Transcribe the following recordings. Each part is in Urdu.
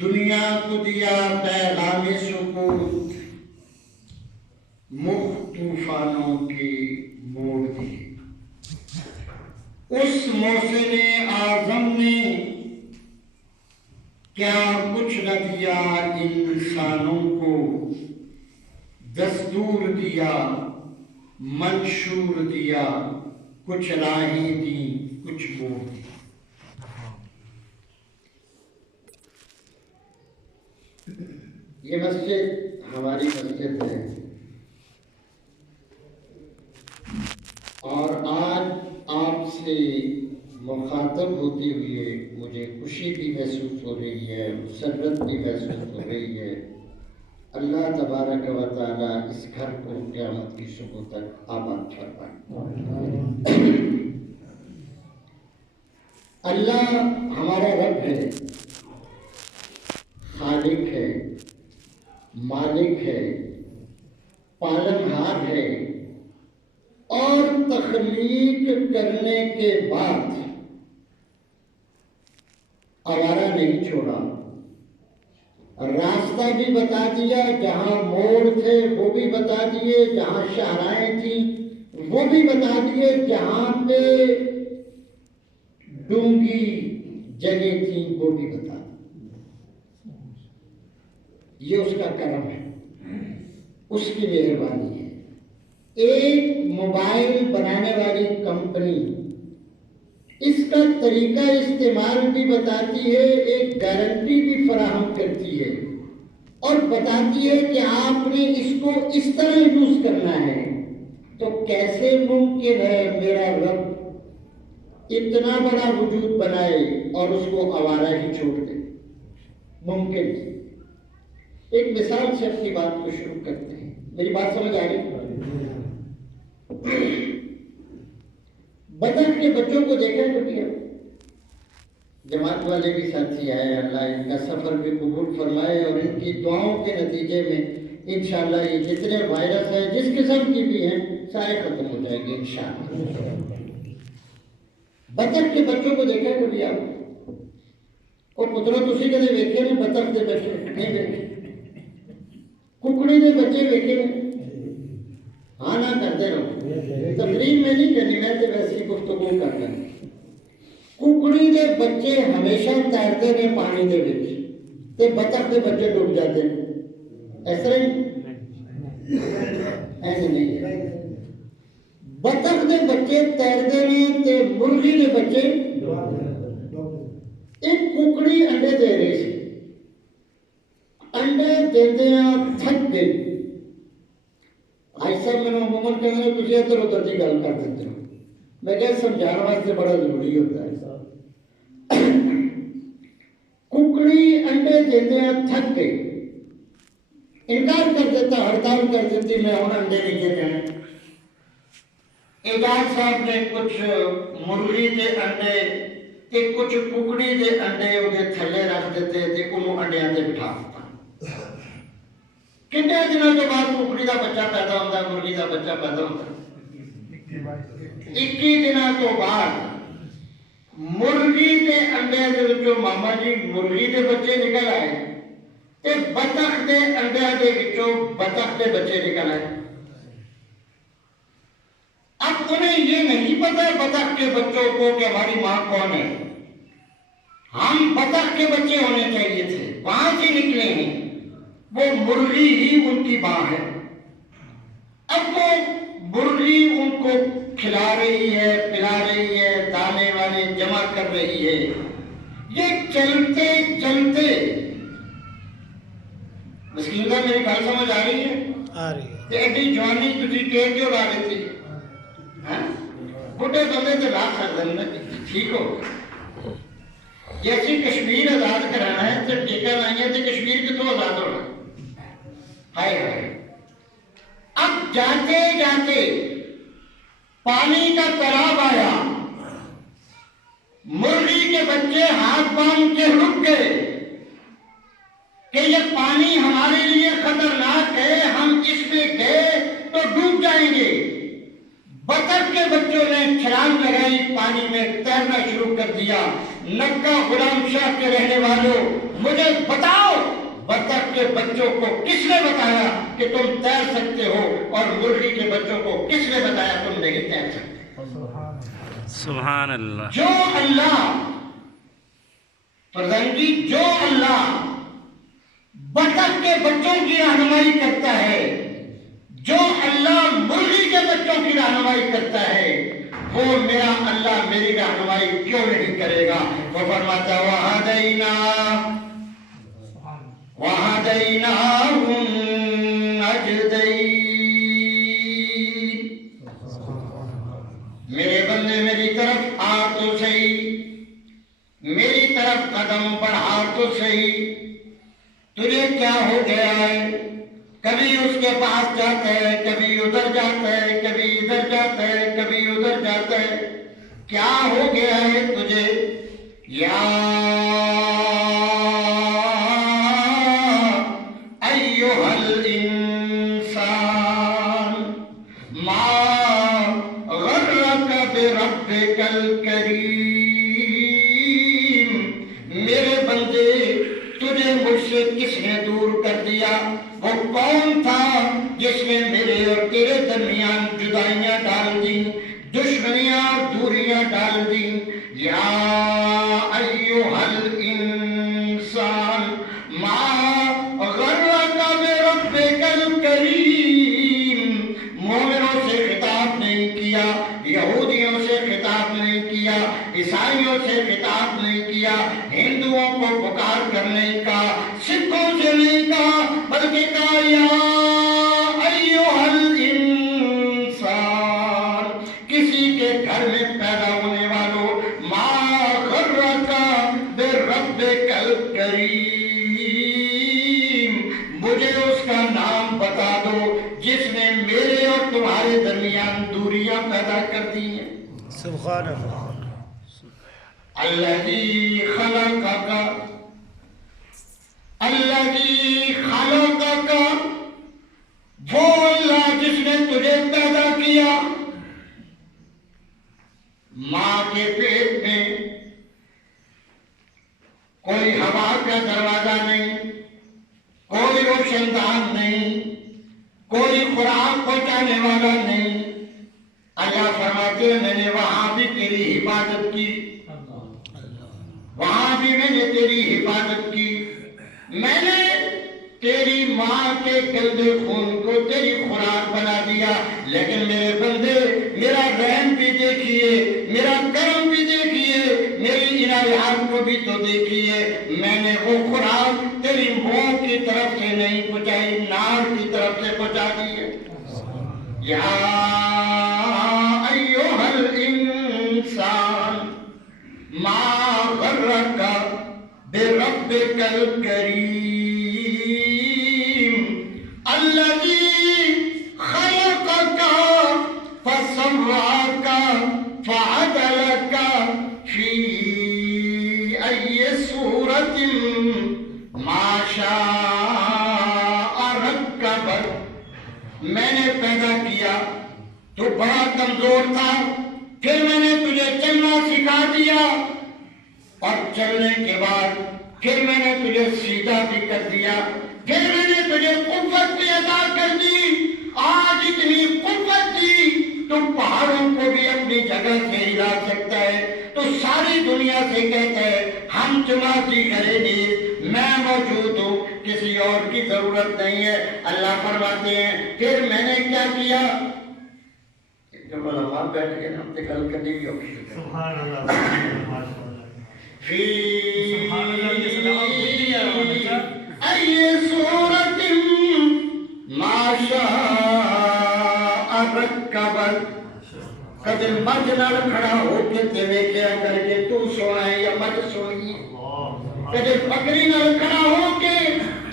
دنیا کو دیا پیغام سکوت، مخ طوفانوں کی موڑ دی۔ اس محسن اعظم نے کیا کچھ نہ دیا انسانوں کو، دستور دیا، منشور دیا، کچھ راہیں دی، کچھ موڑ دی۔ یہ مسجد ہماری مسجد ہے، اور آج آپ سے مخاطب ہوتے ہوئے مجھے خوشی بھی محسوس ہو رہی ہے، مسرت بھی محسوس ہو رہی ہے۔ اللہ تبارک و تعالیٰ اس گھر کو قیامت کی صبح تک آباد فرمائے۔ اللہ ہمارا رب ہے، خالق ہے، مالک ہے، پالنہار ہے، اور تخلیق کرنے کے بعد آوارہ نہیں چھوڑا، راستہ بھی بتا دیا، جہاں موڑ تھے وہ بھی بتا دیے، جہاں شاہراہیں تھیں وہ بھی بتا دیے، جہاں پہ ڈونگی جگہ تھیں وہ بھی بتا دی۔ یہ اس کا کرم ہے، اس کی مہربانی ہے۔ ایک موبائل بنانے والی کمپنی اس کا طریقہ استعمال بھی بتاتی ہے، ایک گارنٹی بھی فراہم کرتی ہے، اور بتاتی ہے کہ آپ نے اس کو اس طرح یوز کرنا ہے۔ تو کیسے ممکن ہے میرا رب اتنا بڑا وجود بنائے اور اس کو آوارہ ہی چھوڑ دے؟ ممکن نہیں۔ ایک مثال سے اپنی بات کو شروع کرتے ہیں، میری بات سمجھ آ رہی؟ بطخ کے بچوں کو دیکھا کبھی ہے؟ جماعت والے بھی ساتھی آئے، اللہ ان کا سفر بھی قبول فرمائے، اور ان کی دعاؤں کے نتیجے میں انشاءاللہ یہ جتنے وائرس ہیں جس قسم کی بھی ہیں سارے ختم ہو جائیں گے انشاءاللہ۔ بطخ کے بچوں کو دیکھا کبھی آپ؟ اور قدرت اسی کدے ویکھے نے بطخ کے بچے نہیں دیکھے؟ ککڑی کے بچے ویکھے نے؟ ہاں نہ کرتے رہو، تقریب میں نہیں کرنی، میں تو ویسی گفتگو کر رہا ہوں۔ ککڑی کے بچے ہمیشہ تیرتے ہیں پانی کے وچ، تے بطخ کے بچے ڈوب جاتے ہیں، اس طرح ہی؟ ایسے نہیں ہے۔ بطخ کے بچے تیرتے ہیں تے مرغی کے بچے، ایک ککڑی انڈے دے رہی سی، انڈے دیندیاں تھک گئی۔ آج صاحب میں نے عموماً کہنا ہے تجھے ادھر ادھر کی گل کر دیتے ہو، میں کہا سمجھانے واسطے بڑا ضروری ہوتا ہے۔ ککڑی انڈے دیندیاں تھک گئی، انکار کر دیتا، ہڑتال کر دیتی، میں ہوں انڈے نہیں دے جانے۔ اعجاز صاحب نے کچھ مرغی کے انڈے تے کچھ ککڑی کے انڈے وہ تھلے رکھ دیتے تے انہوں انڈیاں تے بٹھا دیتا۔ کتنے دنوں کے بعد ککڑی کا بچہ پیدا ہوتا ہے، مرغی کا بچہ پیدا ہوتا ہے؟ 21 دنوں کے بعد مرغی کے انڈے دے وچوں ماما جی مرغی کے بچے نکل آئے، تے بطخ کے انڈے دے وچوں بطخ کے بچے نکل آئے۔ اب انہیں یہ نہیں پتا بطخ کے بچوں کو کہ ہماری ماں کون ہے۔ ہم بطخ کے بچے ہونے چاہیے تھے، وہاں سے نکلے ہیں، وہ مرغی ہی ان کی ماں ہے۔ اب وہ مرغی ان کو کھلا رہی ہے، پلا رہی ہے، دانے وانے جمع کر رہی ہے۔ یہ چلتے چلتے مسکین کا میری بات سمجھ آ رہی ہے؟ آ رہی ہے۔ کہ ایڈی جوانی تجھے کیوں لا رہی تھی؟ بڑھے بندے تو لا سکتے ہیں، ٹھیک ہو؟ جیسی کشمیر آزاد کرانا ہے تو ٹیکہ لائیں گے تو کشمیر کتوں آزاد ہونا؟ ہائے ہائے۔ اب جاتے جاتے پانی کا تالاب آیا، مرغی کے بچے ہاتھ باندھ کے رک گئے کہ یہ پانی ہمارے لیے خطرناک ہے، ہم اس میں گئے تو ڈوب جائیں گے۔ بطخ کے بچوں نے چھلانگ لگائی، پانی میں تیرنا شروع کر دیا۔ نکا غلام شاہ کے رہنے والوں، مجھے بتاؤ بطخ کے بچوں کو کس نے بتایا کہ تم تیر سکتے ہو، اور مرغی کے بچوں کو کس نے بتایا تم نہیں تیر سکتے؟ سبحان اللہ۔ جو اللہ پردھان جی، جو اللہ بطخ کے بچوں کی رہنمائی کرتا ہے، جو اللہ مرغی کے بچوں کی رہنمائی کرتا ہے، وہ میرا اللہ میری رہنمائی کیوں نہیں کرے گا؟ وہ فرماتا وَهَدَيْنَاهُ النَّجْدَيْنِ۔ میرے بندے میری طرف آ تو صحیح، میری طرف قدم بڑھا تو صحیح، تجھے کیا ہو گیا ہے؟ کبھی اس کے پاس جاتا ہے، کبھی ادھر جاتا ہے، کبھی ادھر جاتا ہے، کبھی ادھر جاتا ہے، کیا ہو گیا ہے تجھے؟ یا ایھا الانسان ما غرک بربک الکریم۔ میرے بندے تجھے مجھ سے کس نے دور کر دیا؟ وہ کون تھا جس نے میرے اور تیرے درمیان جدائیاں ڈال دی، دشمنیاں اور دوریاں ڈال دی؟ یا ایھا الانسان ما غرک بربک الکریم۔ مومنوں سے خطاب نہیں کیا، یہودیوں سے خطاب نہیں کیا، عیسائیوں سے خطاب نہیں کیا، ہندوؤں کو پکار کر نہیں کہا، سکھوں سے نہیں کہا، بلکہ کہا یا ایھا الانسان، کسی کے گھر میں پیدا ہونے والوں، ما غرک بربک الکریم، مجھے اس کا نام بتا دو جس نے میرے اور تمہارے درمیان دوریاں پیدا کر دی ہیں۔ سبحان اللہ۔ الذی خلقک، الذی خلقک، وہ اللہ جس نے تجھے پیدا کیا ماں کے پیٹ میں، کوئی ہوا کا دروازہ نہیں، کوئی روشن دان نہیں، کوئی خوراک پہنچانے والا نہیں۔ اللہ فرماتے ہیں میں نے وہاں بھی تیری حفاظت کی، وہاں بھی میں نے تیری حفاظت کی، میں نے تیری ماں کے گندے خون کو تیری خوراک بنا دیا۔ لیکن میرے بندے میرا رحم بھی دیکھیے، میرا کرم بھی دیکھیے، میری عنایات کو بھی تو دیکھیے، میں نے وہ خوراک تیری منہ کی طرف سے نہیں پہنچائی، ناک کی طرف سے پہنچا دی ہے۔ یا ایھا الانسان ما غرک بربک الکریم الذی خلقک فسواک فعدلک فی ای صورت ما شاء رکبک۔ میں نے پیدا کیا، تو بڑا کمزور تھا، پھر میں نے تجھے چلنا سکھا دیا، اور چلنے کے بعد پھر میں نے تجھے سیدھا بھی کر دیا، پھر میں نے تجھے قوت بھی عطا کر دی۔ آج اتنی قوت دی تو پہاڑوں کو بھی اپنی جگہ سے ہلا سکتا ہے، تو ساری دنیا سے کہتا ہے ہم چناتی کریں گے، میں موجود ہوں، کسی اور کی ضرورت نہیں ہے۔ اللہ فرماتے ہیں پھر میں نے کیا کیا؟ جب علماء بیٹھ کے ہم سے گل کرنی بھی ہوگی۔ سبحان اللہ۔ فی ای صورت ما شاء رکبک۔ کدے مجھ نال کھڑا ہو کے تے ویکھیا کر کے تو سونا ہے یا مجھ سونی ہے، کدے بکری نال کھڑا ہو کے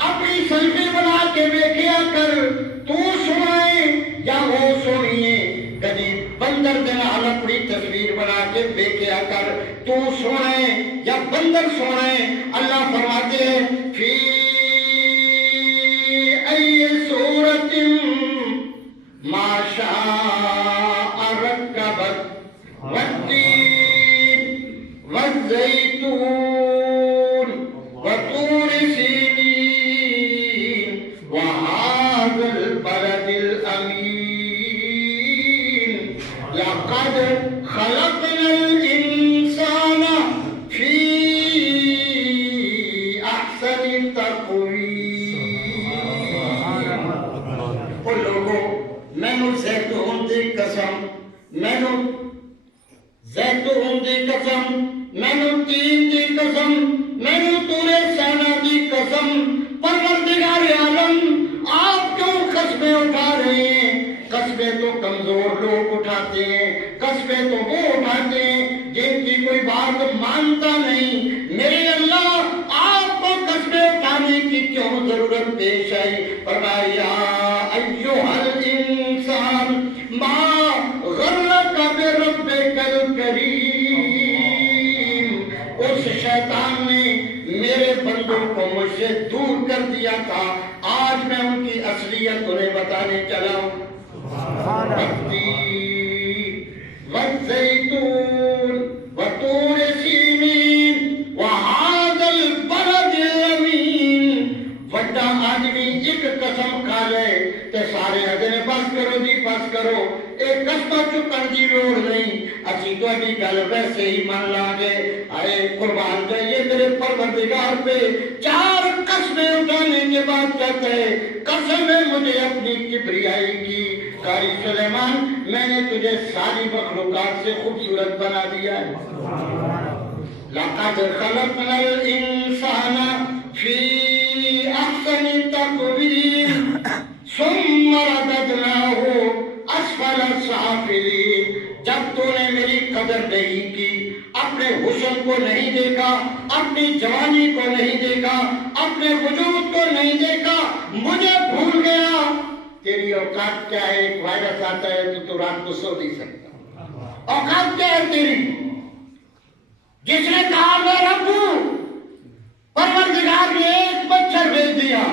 اپنی سیلفی بنا کے ویکھیا کر تو سونا ہے یا وہ سونی ہے، کدی بندر دے نال اپنی تصویر بنا کے ویکھیا کر تو سونا ہے یا بندر سونا ہے۔ اللہ فرماتے ہیں فی ای صورت ما شاء قسم مینوں زیتون دی قسم مینوں تین دی قسم مینوں طور سینا دی قسم پروردگار عالم آپ کیوں قسمیں اٹھا رہے ہیں؟ قسمیں تو کمزور لوگ اٹھاتے ہیں، قسمیں تو وہ اٹھاتے ہیں جن کی کوئی بات مانتا نہیں۔ میرے اللہ آپ کو قسمیں اٹھانے کی کیوں ضرورت پیش آئی؟ فرمایا ایھا الانسان ما غرک بربک الکریم، اس شیطان نے میرے بندوں کو مجھ سے دور کر دیا تھا، آج میں ان کی اصلیت انہیں بتانے چلا ہوں۔ والزیتون وطور سینین وہذا البلد الامین۔ وڈا آدمی ایک قسم کھا لے تے سارے آدھے بس کرو جی بس کرو، ایک قسمہ چکن دی لوڑ نہیں، اسی تو ابھی گل ویسے ہی مان لانگے۔ آئے قربان جائیے میرے پروردگار پہ، چار قسمیں اٹھانے کے بعد کہتے ہیں قسم ہے مجھے اپنی کبریائی کی، قاری سلیمان میں نے تجھے ساری مخلوقات سے خوبصورت بنا دیا ہے۔ لَقَدْ خَلَقْنَا الْإِنسَانَ فِي أَحْسَنِ تَقْوِيمٍ ثُمَّ رَدَدْنَاهُ أَسْفَلَ سَافِلِينَ۔ جب تو نے میری قدر نہیں کی، اپنے حسن کو نہیں دیکھا، اپنی جوانی کو نہیں دیکھا، اپنے وجود کو نہیں دیکھا، مجھے بھول گیا۔ تیری اوقات کیا ہے؟ ایک وائرس آتا ہے تو رات کو سو نہیں سکتا۔ اوقات کیا ہے تیری؟ جس نے کہا میں رب ہوں، پروردگار نے ایک مچھر بھیج دیا،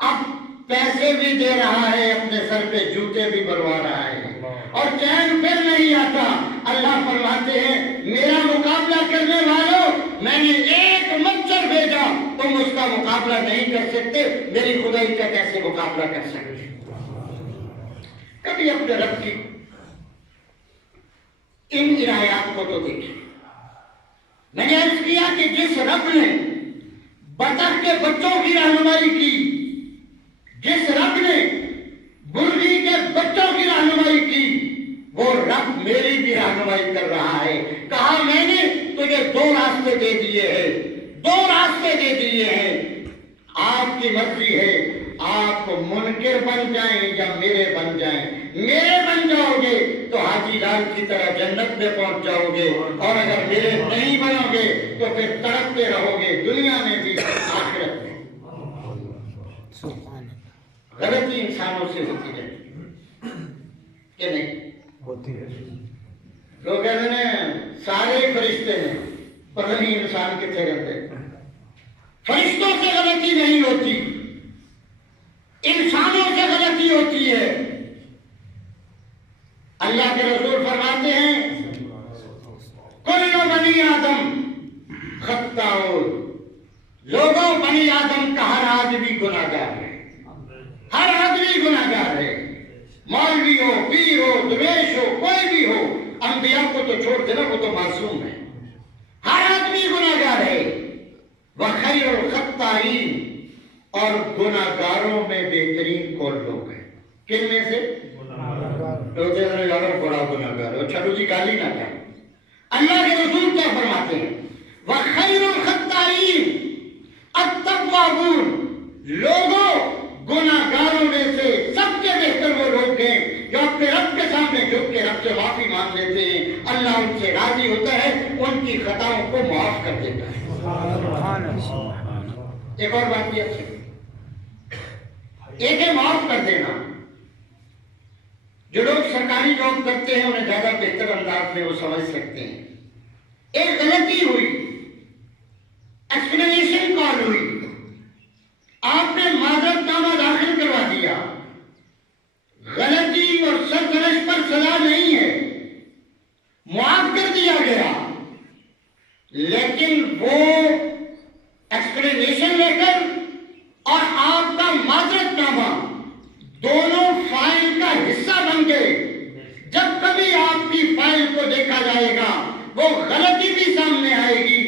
اب پیسے بھی دے رہا ہے، اپنے سر پہ جوتے بھی بنوا رہا ہے، اور چین پھر نہیں آتا۔ اللہ فرماتے ہیں میرا مقابلہ کرنے والوں، میں نے ایک مچھر بھیجا، تم اس کا مقابلہ نہیں کر سکتے، میری خدائی کا کیسے مقابلہ کر سکتے؟ کبھی اپنے رب کی ان عنایات کو تو دیکھیں۔ میں نے عرض کیا کہ جس رب نے بطخ کے بچوں کی رہنمائی کی، جس رب نے مرغی کے بچوں کی رہنمائی کی، وہ رب میری بھی رہنمائی کر رہا ہے۔ کہا میں نے تجھے دو راستے دے دیے ہیں، دو راستے دے دیے ہیں، آپ کی مرضی ہے، آپ منکر بن جائیں یا میرے بن جائیں۔ میرے بن جاؤ گے تو حاجی لال کی طرح جنت میں پہنچ جاؤ گے، اور اگر میرے نہیں بنو گے تو پھر تڑپتے رہو گے دنیا میں بھی آخرت میں۔ غلطی انسانوں سے ہوتی ہے کہ نہیں ہوتی ہے؟ لوگ کہتے ہیں سارے فرشتے ہیں، پتہ نہیں انسان کتنے رہتے۔ فرشتوں سے غلطی نہیں ہوتی، انسانوں سے غلطی ہوتی ہے۔ اللہ کے رسول فرماتے ہیں کل بنی آدم خطاؤن، لوگوں بنی آدم کا ہر آدمی گناہگار ہے، ہر آدمی گناہگار ہے، مولوی ہو، پیر ہو، درویش ہو، کوئی بھی ہو، انبیاء کو تو چھوڑ دینا، وہ تو معصوم ہے، ہر آدمی گناہگار ہے۔ وخیر الخطائین، اور گناہگاروں میں بہترین کون لوگ ہیں؟ کن میں سے؟ لوگ کہتے ہیں یار بڑا گناہگار ہے، چلو جی گالی نہ کریں۔ اللہ کے رسول کیا فرماتے ہیں؟ وخیر الخطائین التوابون، لوگوں گناہگاروں میں سے سب سے بہتر وہ لوگ ہیں جو اپنے رب کے سامنے جھک کے رب سے معافی مانگ لیتے ہیں، اللہ ان سے راضی ہوتا ہے، ان کی خطاؤں کو معاف کر دیتا ہے۔ ایک اور بات بھی اچھی، ایک ہے معاف کر دینا۔ جو لوگ سرکاری جاب کرتے ہیں انہیں زیادہ بہتر انداز میں وہ سمجھ سکتے ہیں۔ ایک غلطی ہوئی، ایکسپلینیشن کال ہوئی، آپ نے معذرت نامہ داخل کروا دیا، غلطی اور سرزنش پر سزا نہیں ہے، معاف کر دیا گیا، لیکن وہ ایکسپلینیشن لے کر اور آپ کا معذرت نامہ دونوں فائل کا حصہ بن گئے۔ جب کبھی آپ کی فائل کو دیکھا جائے گا وہ غلطی بھی سامنے آئے گی،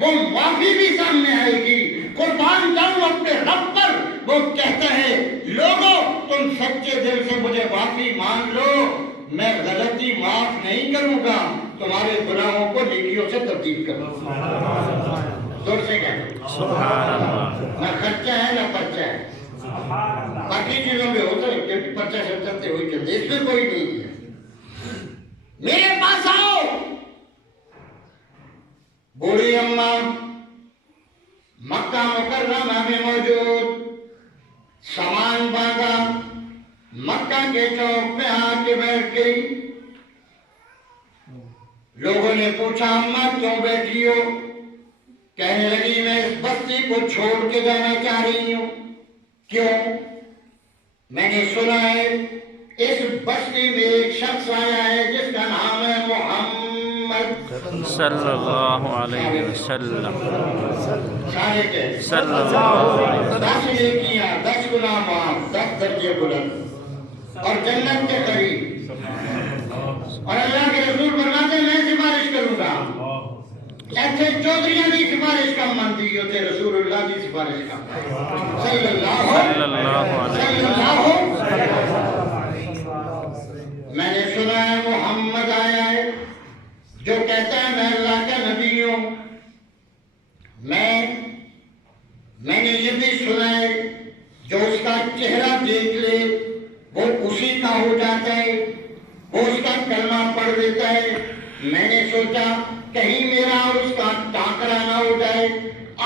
وہ معافی بھی سامنے آئے گی۔ قربان جاؤں اپنے رب پر وہ کہتا ہے لوگوں تم سچے دل سے مجھے معافی مان لو، میں غلطی معاف نہیں کروں گا، تمہارے گناہوں کو نیکیوں سے تبدیل کروں گا۔ زور سے کہہ سبحان اللہ نہ خرچہ ہے نہ پرچہ ہے، باقی چیزوں میں ہوتا ہے کیونکہ پرچہ سے چلتے ہوئی چلتے، اس میں کوئی نہیں ہے۔ میرے پاس آؤ، بوڑھی اماں مکہ مکرمہ میں موجود، سامان باندھا، مکہ کے چوک میں آ کے بیٹھ گئی۔ لوگوں نے پوچھا اماں کیوں بیٹھی ہو؟ کہنے لگی میں اس بستی کو چھوڑ کے جانا چاہ رہی ہوں۔ کیوں؟ میں نے سنا ہے اس بستی میں ایک شخص آیا ہے جس کا نام ہے محمد صلی اللہ علیہ وسلم، سارے کہتے صلی اللہ علیہ وسلم، 10 نیکیاں، 10 گناہ معاف، 10 درجے بلند اور جنت کے قریب۔ اور اللہ کے رسول فرماتے ہیں میں سفارش کروں گا، ایسے چودھریاں بھی سفارش کا مانتی ہوتے، رسول اللہ بھی سفارش کا صلی اللہ میں نے سنا ہے محمد آیا ہے جو کہتا ہے میں اللہ کا نبی ہوں۔ میں نے یہ بھی سنا ہے جو اس کا چہرہ دیکھ لے وہ اسی کا ہو جاتا ہے، وہ اس کا کلمہ پڑھ دیتا ہے۔ میں نے سوچا کہیں میرا اور اس کا ٹاکرا نہ ہو جائے،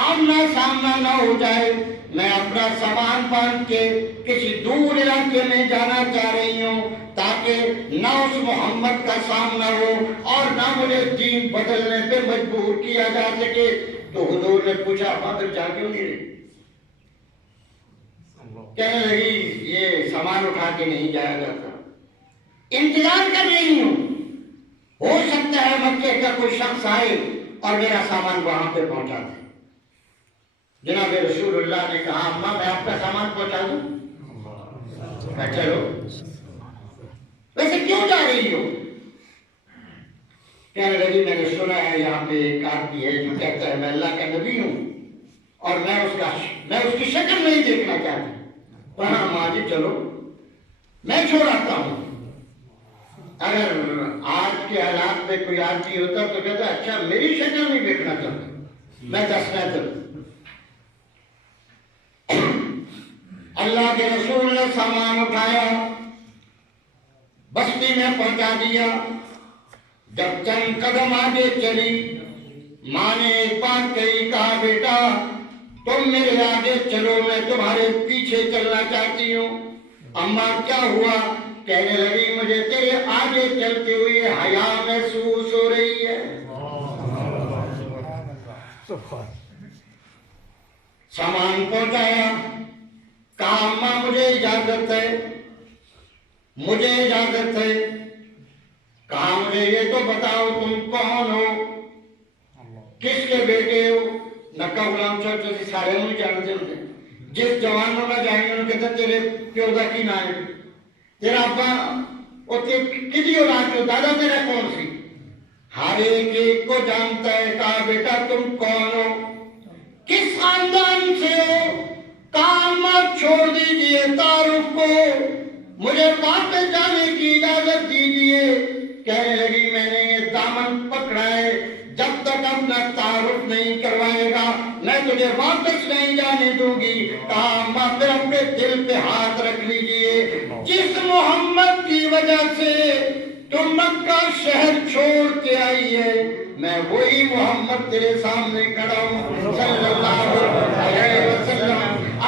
آمنا سامنا نہ ہو جائے۔ میں اپنا سامان باندھ کے کسی دور علاقے میں جانا چاہ رہی ہوں تاکہ نہ اس محمد کا سامنا ہو اور نہ مجھے دین بدلنے پہ مجبور کیا جا سکے۔ تو حضور نے پوچھا پھر جا کیوں نہیں رہی؟ کہنے لگی یہ سامان اٹھا کے نہیں جایا جاتا، انتظار کر رہی ہوں، ہو سکتا ہے مکے کا کوئی شخص آئے اور میرا سامان وہاں پہ پہنچا دے۔ جناب رسول اللہ نے کہا اماں میں آپ کا سامان پہنچا دوں؟ چلو، ویسے کیوں جا رہی ہو؟ کہنے لگی میں نے سنا ہے یہاں پہ ایک آدمی ہے جو کہتا ہے میں اللہ کا نبی ہوں اور میں اس کی شکل نہیں دیکھنا چاہتی۔ کہا ماں جی چلو میں چھوڑ آتا ہوں۔ اگر آج کے حالات میں کوئی آدمی ہوتا تو کہتا اچھا میری شکل نہیں دیکھنا چاہتا، میں دسنا چلوں۔ اللہ کے رسول نے سامان اٹھایا، بستی میں پہنچا دیا۔ جب چند قدم آگے چلی، ماں نے ایک بات کہی، کہا بیٹا تم میرے آگے چلو میں تمہارے پیچھے چلنا چاہتی ہوں۔ اماں کیا ہوا؟ کہنے لگی مجھے تیرے آگے چلتے ہوئے حیا محسوس ہو رہی ہے۔ سامان پہنچایا، کہا اماں مجھے اجازت ہے، مجھے اجازت ہے۔ کہا مجھے یہ تو بتاؤ تم کون ہو، کس کے بیٹے ہو؟ نکا غلام چوچو سے سارے نہیں جانتے ہوتے، جس جوانوں کا جائیں انہوں کہتا تیرے پیو دا کی نام ہے، تیرا ابا اور کسی اولاد کے دادا تیرا کون سی؟ ہر ایک کو جانتا ہے۔ کہا بیٹا تم کون ہو، کس خاندان سے ہو؟ کام چھوڑ دیجئے تعارف کو، مجھے واپس جانے کی اجازت دیجئے۔ کہنے لگی میں نے یہ دامن پکڑا ہے، جب تک اپنا تعارف نہیں کروائے گا میں تجھے واپس نہیں جانے دوں گی۔ کہا ماں پھر اپنے دل پہ ہاتھ رکھ لیجئے، جس محمد کی وجہ سے تم مکہ شہر چھوڑ کے آئی ہے میں وہی محمد تیرے سامنے کھڑا ہوں صلی اللہ علیہ وسلم۔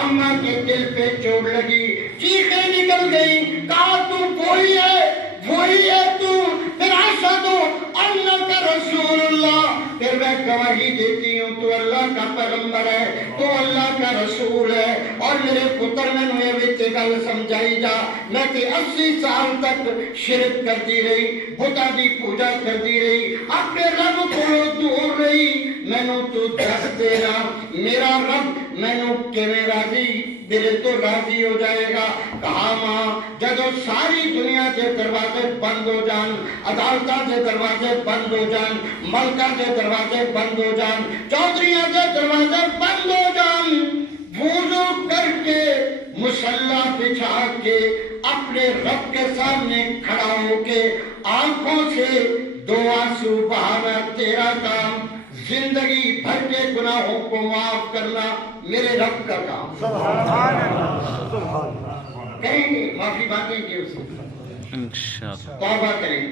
اماں کے دل پہ چوٹ لگی، چیخیں نکل گئی، کہا تو وہی ہے تو، پھر اشہد انک رسول اللہ، پھر میں گواہی دیتی ہوں تو اللہ کا پیغمبر ہے، تو اللہ کا رسول ہے۔ اور میرے پتر میں نے یہ گل سمجھائی جا، میں تے 80 سال تک شرک کرتی رہی، بتا دی پوجا کرتی رہی، اپنے رب کو دور رہی، میں نو تو دس دینا میرا رب میں نو کیویں راضی دل تو راضی ہو جائے گا۔ کہا ماں جدو ساری دنیا کے دروازے بند ہو جان، عدالتاں کے دروازے بند ہو جان، ملکاں کے دروازے بند ہو جان، چودھریاں کے دروازے بند ہو جان، وضو کر کے سامنے کھڑا ہو کے آنکھوں سے دو آنسو بہانا تیرا کام، زندگی بھر کے گناہوں کو معاف کرنا میرے رب کا کام۔ کریں گے، معافی مانگیں گے اسے، انشاءاللہ توبہ کریں،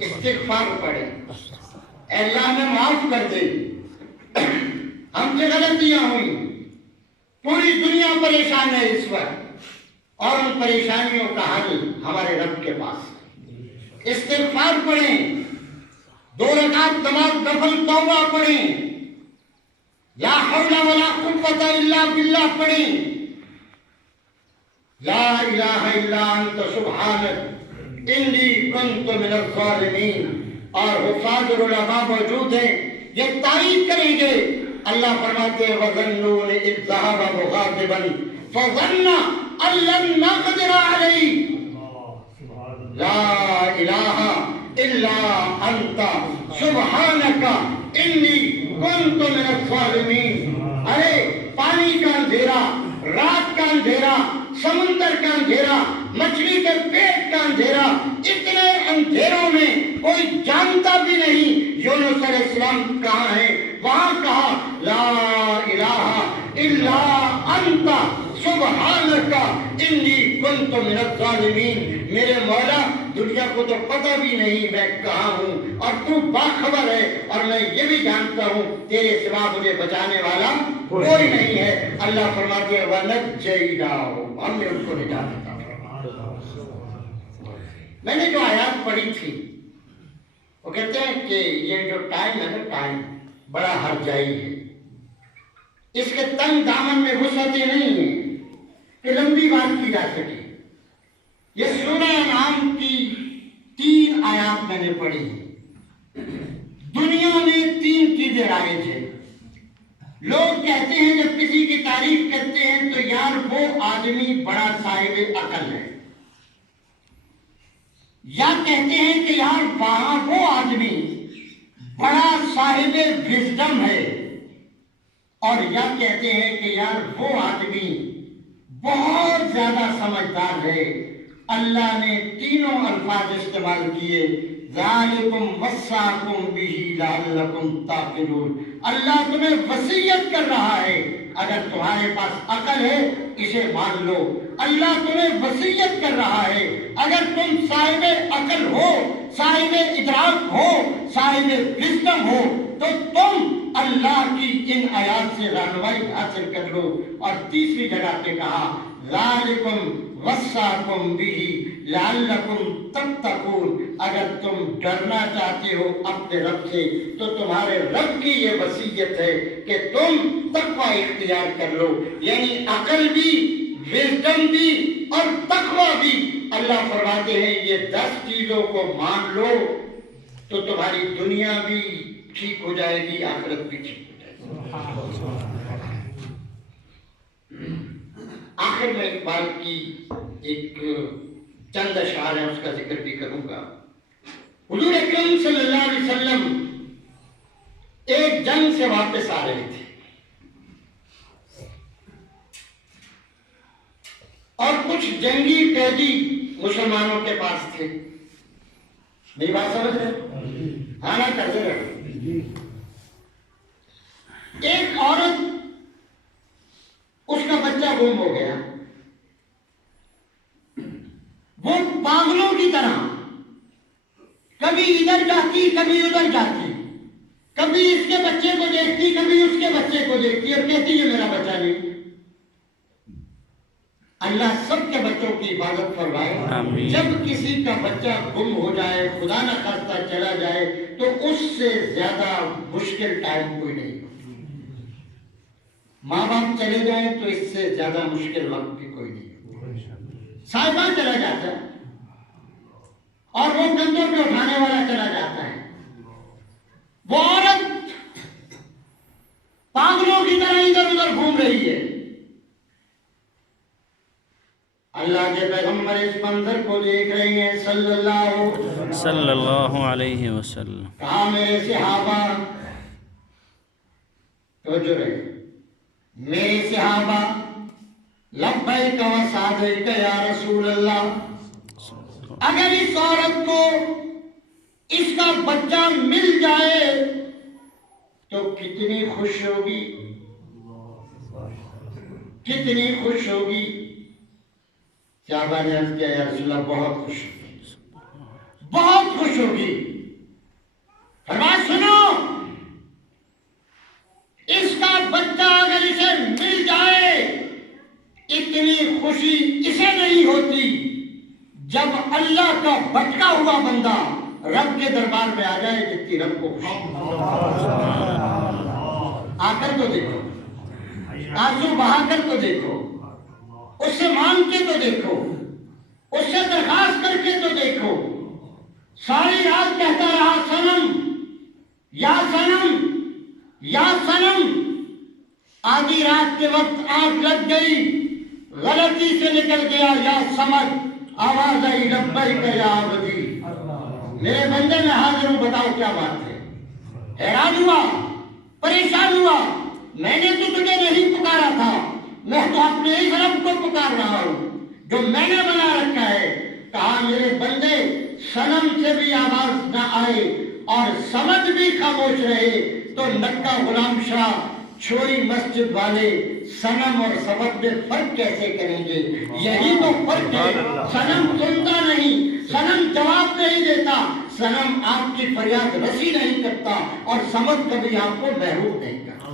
استغفار پڑھیں، اے اللہ میں معاف کر دے، ہم سے غلطیاں ہوئی، پوری دنیا پریشان ہے اس وقت، اور ان پریشانیوں کا حل ہمارے رب کے پاس ہے۔ استغفار پڑھیں، 2 رکعت نماز نفل توبہ پڑھیں، لا حول ولا قوت الا باللہ پڑھیں، لا الہ الا انت سبحانک انی کنت من الظالمین، اور حفاظ العلماء موجود ہیں، یہ تائید کریں گے۔ اللہ فرماتے ہیں وَظَنُّونِ إِذْ ذَهَبَ مُغَاضِبًا فَظَنَّ أَن لَّن نَّقْدِرَ عَلَيْهِ لا الہ الا انت سبحانک انی کنت من الظالمین۔ ارے پانی کا اندھیرا، رات کا اندھیرا، سمندر کا اندھیرا، مچھلی کے پیٹ کا اندھیرا، اتنے اندھیروں میں کوئی جانتا بھی نہیں یونس علیہ السلام کہاں ہے، وہاں کہا لا الہ الا انت سبحانک انی کنت من الظالمین۔ میرے مولا دنیا کو تو پتہ بھی نہیں میں کہاں ہوں، اور تو باخبر ہے، اور میں یہ بھی جانتا ہوں تیرے سوا مجھے بچانے والا کوئی نہیں ہے۔ اللہ فرماتے ہیں وَنَجَّيْنَاهُ، ہم نے ان کو نجات عطا فرمائی۔ میں نے جو آیات پڑھی تھی وہ کہتے ہیں کہ یہ جو ٹائم ہے نا، ٹائم بڑا ہرجائی ہے، اس کے تنگ دامن میں وسعتیں نہیں ہیں کہ لمبی بات کی جا سکے۔ یہ سورہ انعام کی 3 آیات میں نے پڑھی ہیں۔ دنیا میں 3 چیزیں رائج ہیں۔ لوگ کہتے ہیں جب کسی کی تعریف کرتے ہیں تو یار وہ آدمی بڑا صاحب عقل ہے، یا کہتے ہیں کہ یار وہاں وہ آدمی بڑا صاحب وزڈم ہے، اور یا کہتے ہیں کہ یار وہ آدمی بہت زیادہ سمجھدار ہے۔ اللہ نے تینوں الفاظ استعمال کیے، ذالکم وصاکم بہ لعلکم تعقلون۔ اللہ تمہیں وصیت کر رہا ہے، اگر تمہارے پاس عقل ہے اسے مان لو۔ اللہ تمہیں وصیت کر رہا ہے، اگر تم صاحب عقل ہو، صاحب ادراک ہو، صاحب وزڈم ہو تو تم اللہ کی ان آیات سے رہنمائی حاصل کر لو۔ اور تیسری جگہ پہ کہا ذالکم وصاکم بہ لعلکم تتقون، اگر تم ڈرنا چاہتے ہو اپنے رب سے تو تمہارے رب کی یہ وصیت ہے کہ تم تقوی اختیار کر لو، یعنی عقل بھی، وزڈم بھی اور تقوی بھی۔ اللہ فرماتے ہیں یہ 10 چیزوں کو مان لو تو تمہاری دنیا بھی ٹھیک ہو جائے گی، آخرت بھی ٹھیک ہو جائے گی۔ آخر میں اقبال کی ایک چند اشعار ہیں، اس کا ذکر بھی کروں گا۔ حضور اکرم صلی اللہ علیہ وسلم ایک جنگ سے واپس آ رہے تھے، اور کچھ جنگی قیدی مسلمانوں کے پاس تھے۔ میری بات سمجھ رہے؟ ہاں نہ کرتے رہے۔ ایک عورت، اس کا بچہ گم ہو گیا، وہ پاگلوں کی طرح کبھی ادھر جاتی کبھی ادھر جاتی، کبھی اس کے بچے کو دیکھتی کبھی اس کے بچے کو دیکھتی، اور کہتی یہ میرا بچہ نہیں۔ اللہ سب کے بچوں کی حفاظت فرمائے۔ آمین۔ جب کسی کا بچہ گم ہو جائے، خدا نہ خواستہ چلا جائے، تو اس سے زیادہ مشکل ٹائم کوئی نہیں۔ ماں باپ چلے جائیں تو اس سے زیادہ مشکل وقت بھی کوئی نہیں۔ صاحبہ چلا جاتا ہے اور وہ کندھوں پہ اٹھانے والا چلا جاتا ہے، وہ عورت پاگلوں کی طرح ادھر ادھر گھوم رہی ہے۔ اللہ کے پیغمبر اس منظر کو دیکھ رہے ہیں صلی اللہ علیہ وسلم۔ کہا میرے صحابہ، توجہ رہے، میرے صحابہ لبیک و سعدیک یا رسول اللہ، اگر اس عورت کو اس کا بچہ مل جائے تو کتنی خوش ہوگی، کتنی خوش ہوگی۔ صحابہ نے عرض کیا یا رسول اللہ بہت خوش ہوگی، بہت خوش ہوگی۔ فرمایا سنو، اس کا بچہ اگر اسے مل جائے اتنی خوشی اسے نہیں ہوتی جب اللہ کا بھٹکا ہوا بندہ رب کے دربار میں آ جائے جتنی رب کو خوشی۔ آ کر تو دیکھو، آنسو بہا کر تو دیکھو، اس سے مانگ کے تو دیکھو، اس سے درخواست کر کے تو دیکھو۔ ساری رات کہتا رہا صنم یا صنم یا صنم، آدھی رات کے وقت آنکھ لگ گئی، غلطی سے نکل گیا یا سمجھ، آواز آئی لبیک یا عبدی، میرے بندے میں حاضر ہوں، بتاؤ کیا بات ہے۔ حیران ہوا، پریشان ہوا، میں نے تو تجھے نہیں پکارا تھا، میں تو اپنے ہی رب کو پکار رہا ہوں جو میں نے بنا رکھا ہے۔ کہا میرے بندے صنم سے بھی آواز نہ آئے اور سمجھ بھی خاموش رہے تو نکا غلام شاہ چھوڑی مسجد والے صنم اور سمجھ میں فرق کیسے کریں گے؟ یہی تو فرق ہے۔ صنم سنتا نہیں، صنم جواب نہیں دیتا، صنم آپ کی فریاد رسی نہیں کرتا اور سمجھ کبھی آپ کو محروم نہیں کرتا۔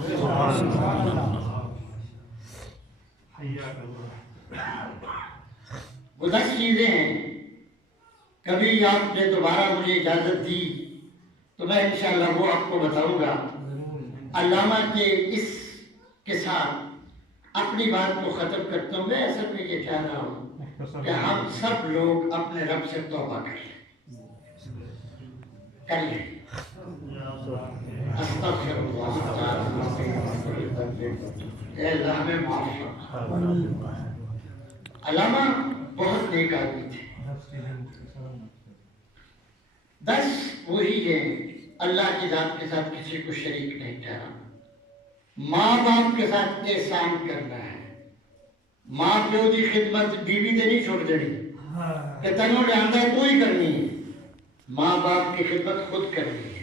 گزشتہ چیزیں ہیں، کبھی آپ نے دوبارہ مجھے اجازت دی تو میں انشاءاللہ وہ آپ کو بتاؤں گا۔ علامہ کے اس کے ساتھ اپنی بات کو ختم کرتا ہوں۔ میں اصل میں یہ چاہ رہا ہوں کہ ہم سب لوگ اپنے رب سے توبہ کر لیں، استغفر اللہ، اے اللہ ہمیں معاف کر۔ علامہ بہت نیک آدمی تھے، بس وہی ہے اللہ کی ذات کے ساتھ کسی کو شریک نہیں ٹھہرانا، ماں باپ کے ساتھ احسان کرنا ہے۔ ماں پیو دی خدمت بیوی دے نہیں چھوڑ دینی کہ تینوں لے تو ہی کرنی ہے، ماں باپ کی خدمت خود کرنی ہے۔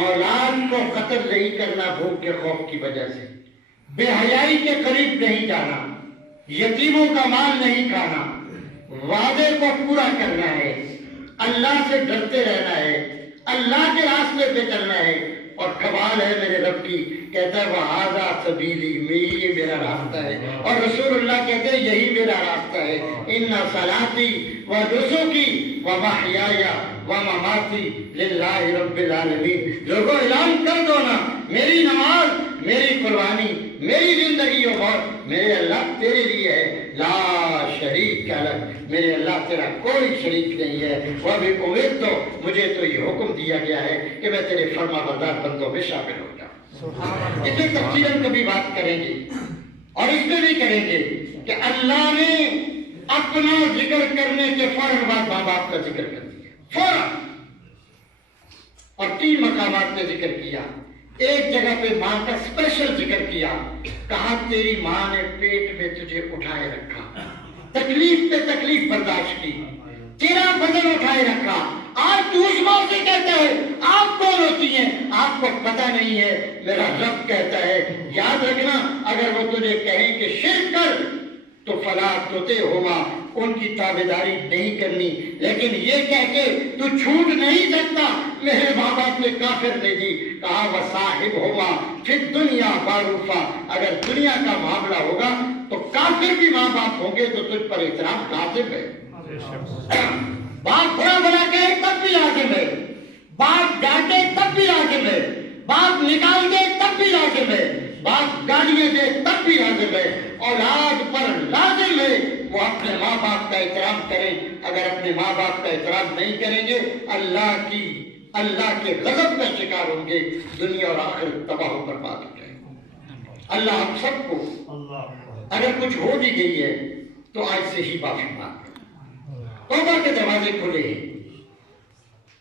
اولاد کو قتل نہیں کرنا بھوک کے خوف کی وجہ سے، بے حیائی کے قریب نہیں جانا، یتیموں کا مال نہیں کھانا، وعدے کو پورا کرنا ہے، اللہ سے ڈرتے رہنا ہے، اللہ کے راستے پہ چلنا ہے۔ اور کمال ہے میرے رب کی، کہتا ہے وَهَذَا سَبِيلِي، یہ میرا راستہ ہے، اور رسول اللہ کہتے ہیں یہی میرا راستہ ہے۔ إِنَّ صَلَاتِي وَنُسُكِي وَمَحْيَايَ وَمَمَاتِي لِلَّهِ رَبِّ الْعَالَمِينَ۔ لوگوں اعلان کر دو نا، میری نماز، میری قربانی، میری زندگی و موت میرے اللہ تیرے لیے ہے، لا شریک لک، میرے اللہ تیرا کوئی شریک نہیں ہے۔ وَبِكَ أُمِرْتُ، مجھے تو یہ حکم دیا گیا ہے کہ میں تیرے فرما بردار بندوں میں شامل ہو جاؤں۔ اس میں تفصیلاً کبھی بات کریں گے اور اس میں بھی کریں گے کہ اللہ نے اپنا ذکر کرنے کے فوراً بعد ماں باپ کا ذکر کر دیا، فوراً، اور 3 مقامات پہ ذکر کیا۔ ایک جگہ پہ ماں کا اسپیشل ذکر کیا، کہا تیری ماں نے پیٹ میں تجھے اٹھائے رکھا، تکلیف پہ تکلیف برداشت کی، تیرا بدن اٹھائے رکھا۔ آج تو اس ماں سے کہتا ہے آپ کون ہوتی ہیں؟ آپ کو پتہ نہیں ہے، میرا رب کہتا ہے یاد رکھنا، اگر وہ تجھے کہیں کہ شرک کر تو فلا تطعہما، ان کی تابعداری نہیں کرنی، لیکن یہ کہہ کے تو چھوٹ نہیں سکتا میرے ماں باپ نے کافر دے دی۔ کہا وصاحبہما فی الدنیا معروفا، اگر دنیا کا معاملہ ہوگا تو کافر بھی ماں باپ ہوں گے تو تجھ پر احترام لازم ہے۔ باپ برا بنا کہے تب بھی لازم ہے، باپ ڈانٹے تب بھی لازم ہے، باپ نکال دے تب بھی لازم ہے، باپ گالیاں دے تب بھی لازم ہے۔ اولاد پر لازم ہے وہ اپنے ماں باپ کا احترام کریں، اگر اپنے ماں باپ کا احترام نہیں کریں گے اللہ کے غضب کا شکار ہوں گے، دنیا اور آخرت تباہ و برباد ہو جائے گا۔ اللہ ہم سب کو اگر کچھ ہو بھی گئی ہے تو آج سے ہی معافی مانگ، توبہ کے دروازے کھلے ہیں۔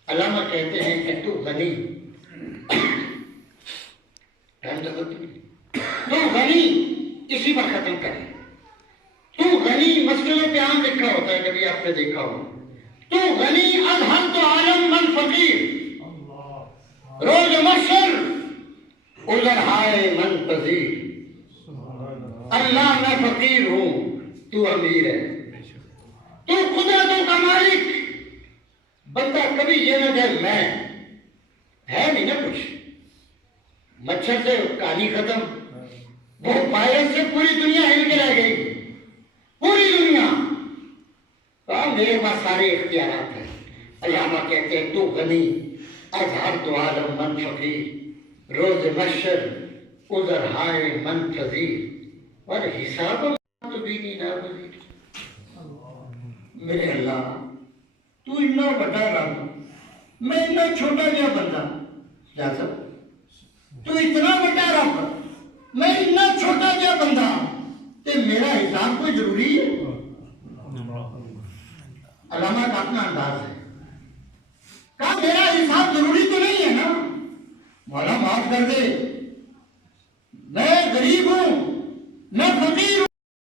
علامہ کہتے ہیں کہ تو غنی، تو غنی، اسی پر ختم کریں، تو غنی، مسجدوں پہ عام لکھا ہوتا ہے، کبھی آپ نے دیکھا ہو تو غنی ادھر تو عالم من فقیر، روز محشر ادھر ہائے من پذیر، اللہ میں فقیر ہوں تو امیر ہے، تو قدرتوں کا مالک، بندہ کبھی یہ نہ کہ میں ہے نہیں نا کچھ، مچھر سے کہانی ختم، وہ وائرس سے پوری دنیا ہل کے رہ گئی، پوری دنیا، میرے پاس سارے اختیارات ہیں۔ علامہ کہتے ہیں تو غنی اظہر تو عالم من فقیر، روز محشر ادھر ہائے من پذیر، اور حساب تو بھی نہیں نابذیر۔ میرے اللہ تو اتنا بڑا رب، میں اتنا چھوٹا گیا بندہ، کیا سب تو اتنا بڑا رب، میں اتنا چھوٹا گیا بندہ، تے میرا حساب کوئی ضروری ہے؟ علامہ کا اپنا انداز ہے، کہا میرا حساب ضروری تو نہیں ہے نا، مولا معاف کر دے، میں غریب ہوں، میں فقیر